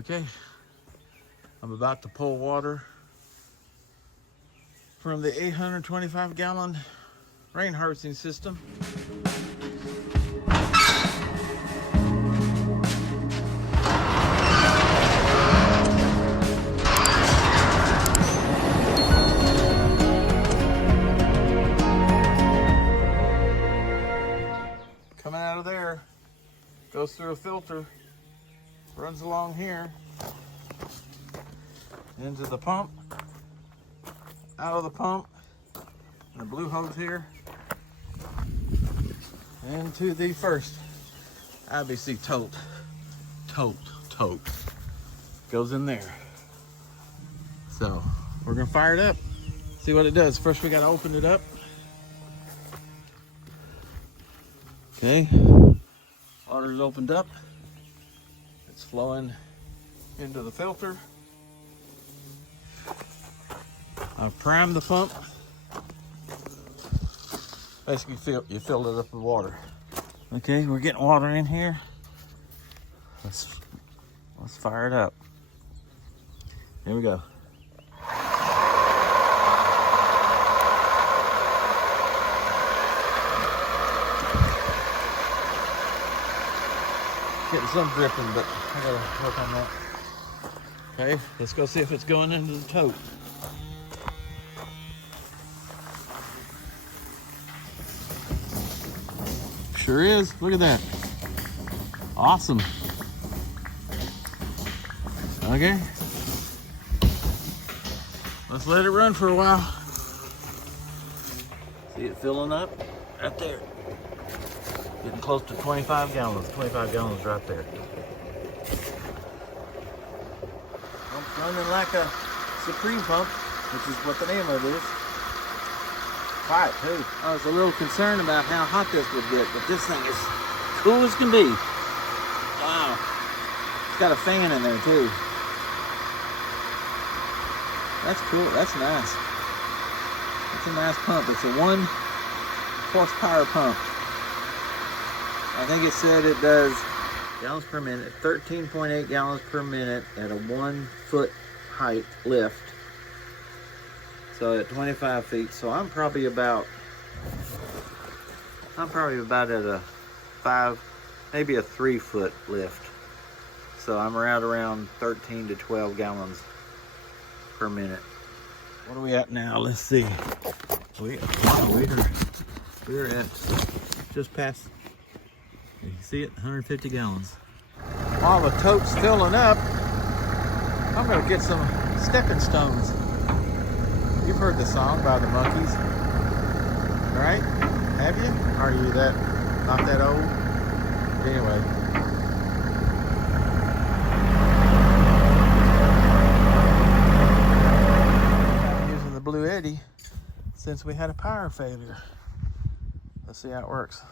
Okay, I'm about to pull water from the 825 gallon rain harvesting system. Coming out of there, goes through a filter, runs along here, into the pump, out of the pump, and the blue hose here, into the first IBC tote. Goes in there. So we're gonna fire it up, see what it does. First we gotta open it up. Okay, water's opened up. It's flowing into the filter. I've primed the pump. Basically, you filled it up with water. Okay, we're getting water in here. Let's fire it up. Here we go. Getting some dripping, but I gotta work on that. Okay, let's go see if it's going into the tote. Sure is. Look at that. Awesome. Okay. Let's let it run for a while. See it filling up right there. Getting close to 25 gallons. 25 gallons right there. Pump's running like a Supreme pump, which is what the name of it is. Quiet too. I was a little concerned about how hot this would get, but this thing is cool as can be. Wow. It's got a fan in there too. That's cool. That's nice. It's a nice pump. It's a 1 horsepower pump. I think it said it does gallons per minute, 13.8 gallons per minute at a 1 foot height lift. So at 25 feet, so I'm probably about at a 5, maybe a 3 foot lift. So I'm around 13 to 12 gallons per minute. What are we at now? Let's see. We're at just past, you can see it, 150 gallons. While the tote's filling up, I'm gonna get some stepping stones. You've heard the song by the Monkees, right? Have you? Are you not that old? Anyway. I'm using the Blue Eddy since we had a power failure. Let's see how it works.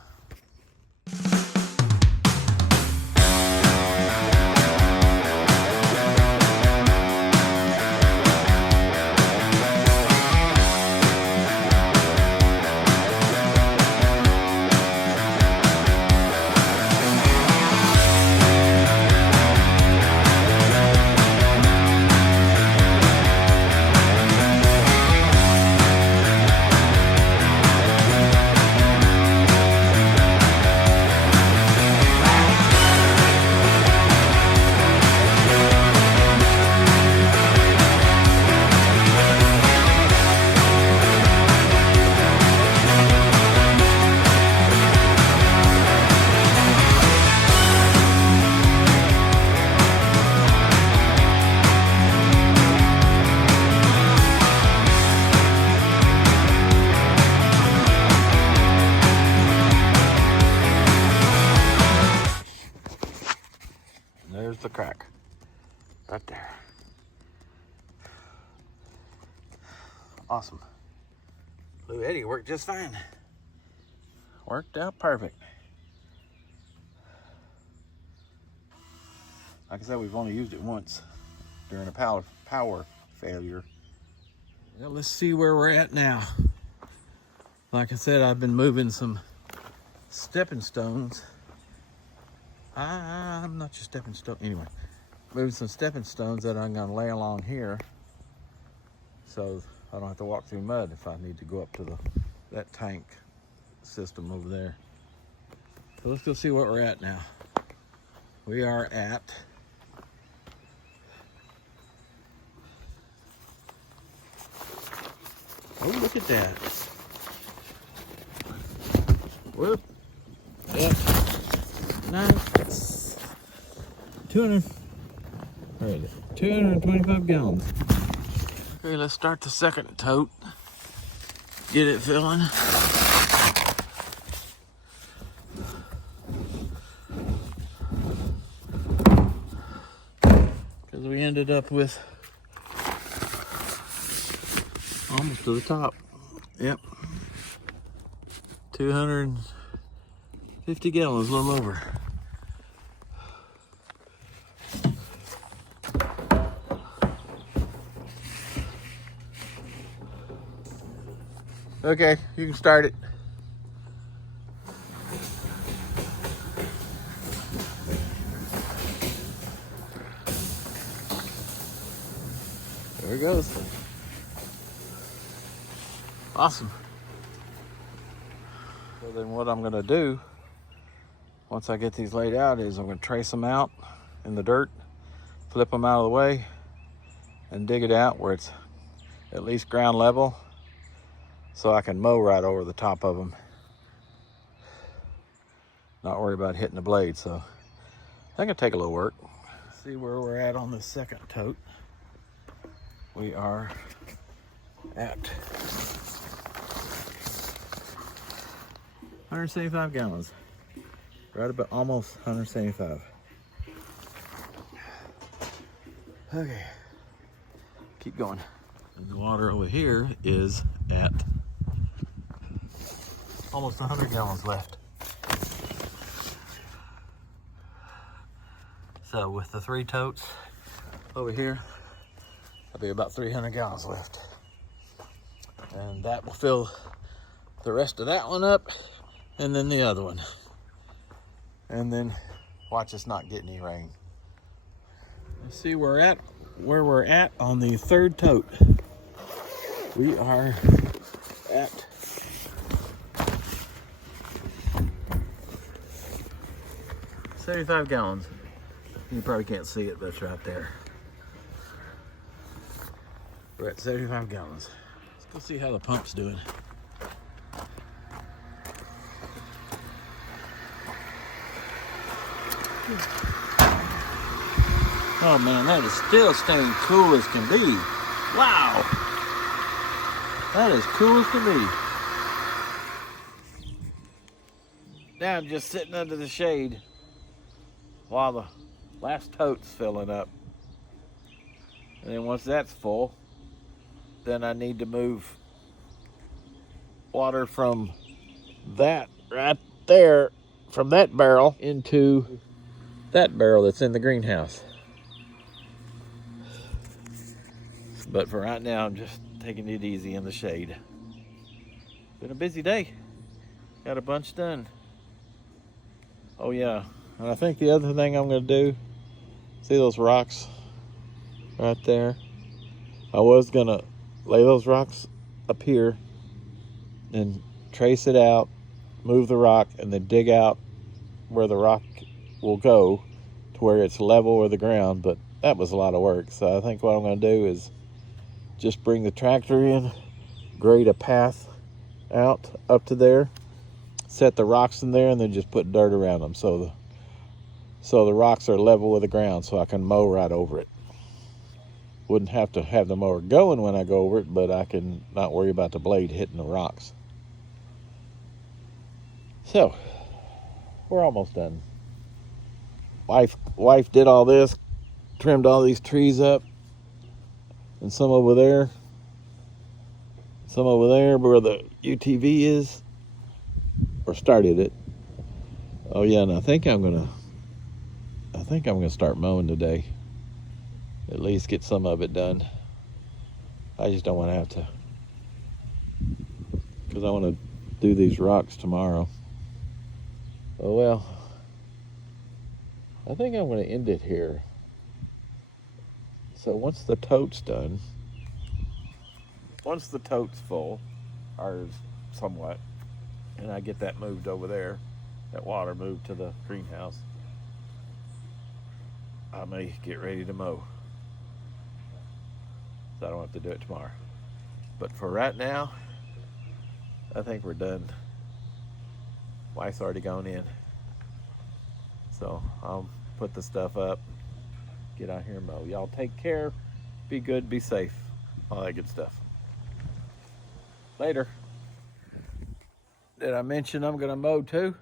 There's the crack right there. Awesome. Blue Eddy worked just fine. Worked out perfect. Like I said, we've only used it once during a power failure. Well, let's see where we're at now. Like I said, I've been moving some stepping stones. I'm not your stepping stone. Anyway, moved some stepping stones that I'm gonna lay along here, so I don't have to walk through mud if I need to go up to that tank system over there. So let's go see what we're at now. We are at oh, look at that. Whoop. Yep. Nice. 225 gallons. Okay, let's start the second tote. Get it filling. Because we ended up with almost to the top. Yep. 250 gallons, a little over. Okay, you can start it. There it goes. Awesome. So then what I'm gonna do, once I get these laid out, is I'm gonna trace them out in the dirt, flip them out of the way, and dig it out where it's at least ground level, so I can mow right over the top of them. Not worry about hitting the blade, so that can take a little work. Let's see where we're at on the second tote. We are at 175 gallons. Right about almost 175. Okay, keep going. And the water over here is at almost 100 gallons left. So with the 3 totes over here, there'll be about 300 gallons left. And that will fill the rest of that one up, and then the other one. And then watch us not get any rain. Let's see where we're at on the third tote. We are at 75 gallons. You probably can't see it, but it's right there. We're at 75 gallons. Let's go see how the pump's doing. Oh man, that is still staying cool as can be. Wow. That is cool as can be. Now I'm just sitting under the shade while the last tote's filling up. And then once that's full, then I need to move water from that right there, from that barrel into that barrel that's in the greenhouse. But for right now, I'm just taking it easy in the shade. Been a busy day. Got a bunch done. Oh yeah, and I think the other thing I'm gonna do, see those rocks right there? I was gonna lay those rocks up here and trace it out, move the rock, and then dig out where the rock will go to where it's level with the ground, but that was a lot of work. So I think what I'm gonna do is just bring the tractor in, grade a path out up to there, set the rocks in there, and then just put dirt around them so the rocks are level with the ground, so I can mow right over it. Wouldn't have to have the mower going when I go over it, but I can not worry about the blade hitting the rocks. So we're almost done. Wife did all this, trimmed all these trees up, and some over there where the UTV is, or started it. Oh yeah, and I think I'm gonna start mowing today. At least get some of it done. I just don't want to have to, because I want to do these rocks tomorrow. Oh well, I think I'm going to end it here. So once the tote's done, once the tote's full, or somewhat, and I get that moved over there, that water moved to the greenhouse, I may get ready to mow. So I don't have to do it tomorrow. But for right now, I think we're done. Wife's already gone in. So I'll put the stuff up, get out here and mow. Y'all take care, be good, be safe, all that good stuff. Later. Did I mention I'm gonna mow too?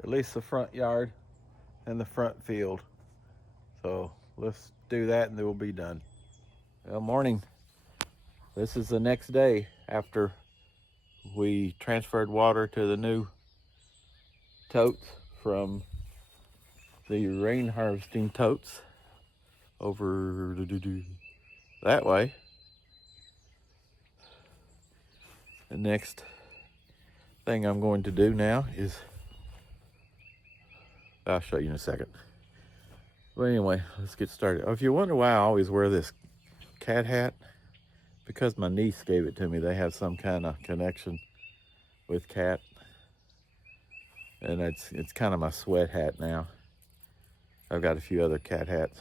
At least the front yard and the front field. So let's do that and then we'll be done. Well, morning. This is the next day after we transferred water to the new totes from the rain harvesting totes over that way. The next thing I'm going to do now is, I'll show you in a second. But anyway, let's get started. Oh, if you wonder why I always wear this cat hat, because my niece gave it to me. They have some kind of connection with cat. And it's kind of my sweat hat now. I've got a few other cat hats.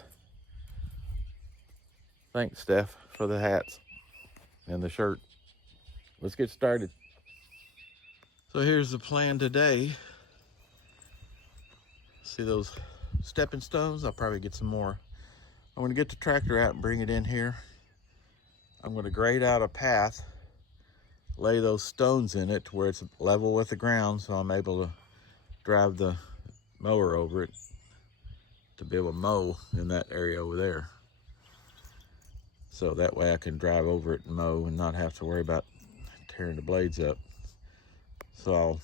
Thanks, Steph, for the hats and the shirt. Let's get started. So here's the plan today. See those stepping stones? I'll probably get some more. I'm gonna get the tractor out and bring it in here. I'm gonna grade out a path, lay those stones in it to where it's level with the ground so I'm able to drive the mower over it to be able to mow in that area over there. So that way I can drive over it and mow and not have to worry about tearing the blades up. So I'll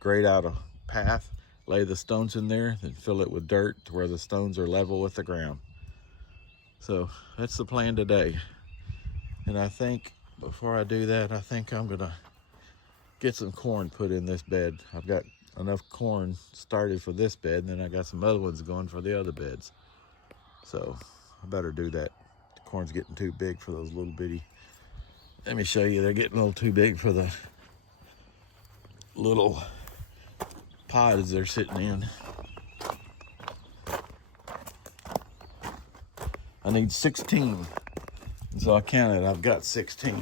grade out a path, lay the stones in there, then fill it with dirt to where the stones are level with the ground. So that's the plan today. And I think before I do that, I think I'm gonna get some corn put in this bed. I've got enough corn started for this bed, and then I got some other ones going for the other beds. So I better do that. The corn's getting too big for those little bitty. Let me show you, they're getting a little too big for the little pods they're sitting in. I need 16. So I counted, I've got 16.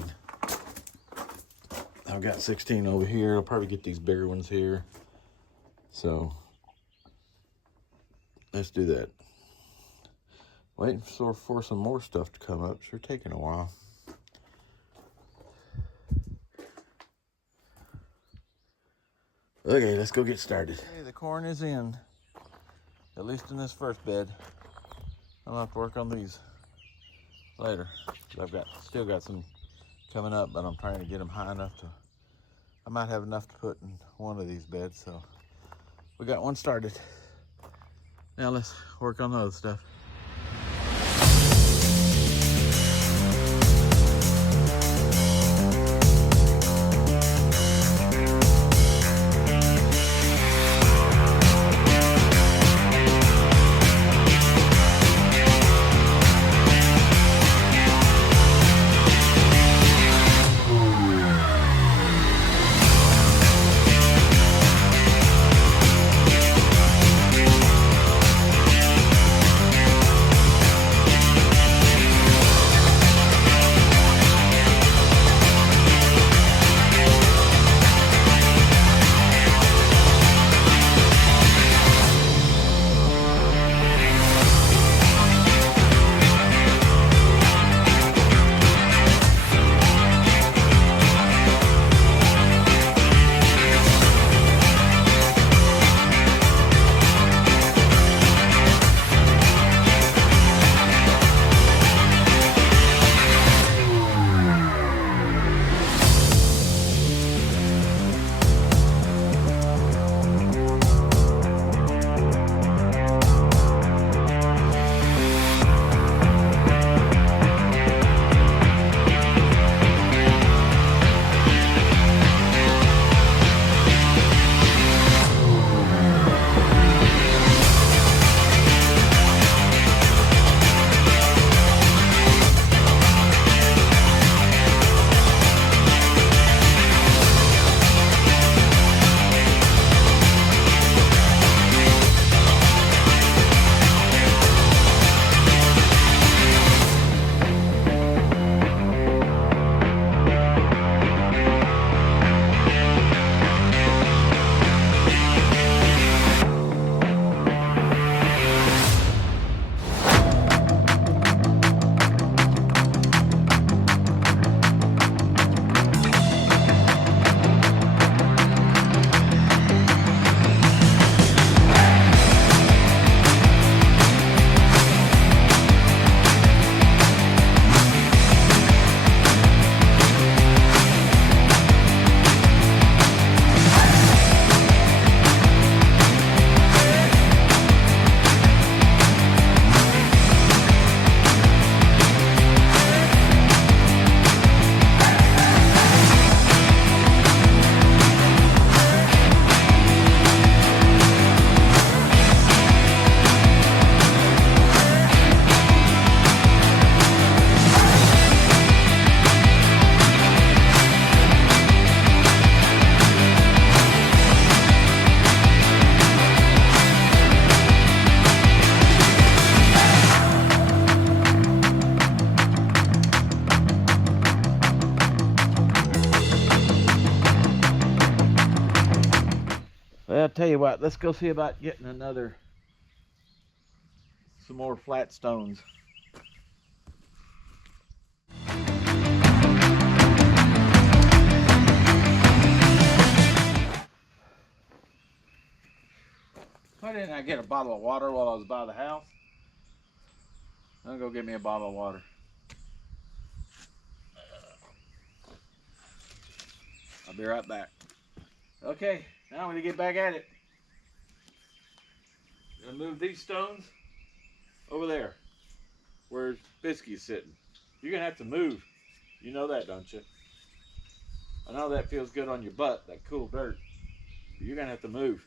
I've got 16 over here. I'll probably get these bigger ones here. So let's do that. Waiting for some more stuff to come up. Sure taking a while. Okay, let's go get started. Okay, the corn is in, at least in this first bed. I'll have to work on these later. I've still got some coming up, but I'm trying to get them high enough to, I might have enough to put in one of these beds. So we got one started. Now let's work on the other stuff. tell you what, let's go see about getting some more flat stones. Why didn't I get a bottle of water while I was by the house? I'll go get me a bottle of water. I'll be right back. Okay, now I'm gonna get back at it. I'm gonna move these stones over there where Biscuit's sitting. You're gonna have to move. You know that, don't you? I know that feels good on your butt, that cool dirt. But you're gonna have to move.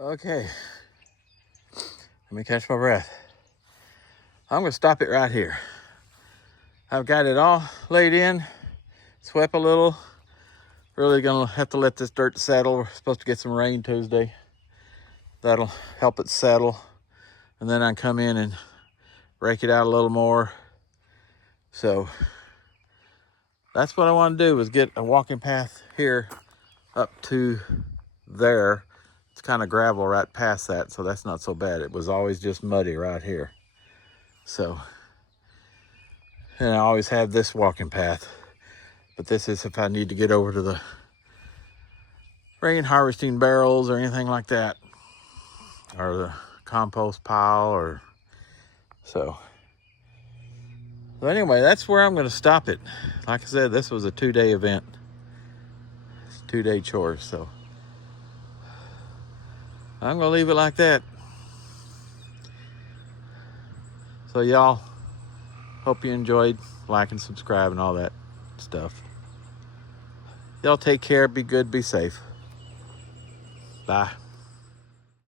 Okay, let me catch my breath. I'm gonna stop it right here. I've got it all laid in, swept a little. Really gonna have to let this dirt settle. We're supposed to get some rain Tuesday. That'll help it settle. And then I can come in and rake it out a little more. So that's what I want to do, is get a walking path here up to there. It's kind of gravel right past that, so that's not so bad. It was always just muddy right here. So, and I always have this walking path, but this is if I need to get over to the rain harvesting barrels or anything like that, or the compost pile, or so. So anyway, that's where I'm going to stop it. Like I said, this was a 2-day event, 2-day chores, so I'm going to leave it like that. So y'all, hope you enjoyed. Like and subscribe and all that stuff. Y'all take care, be good, be safe. Bye.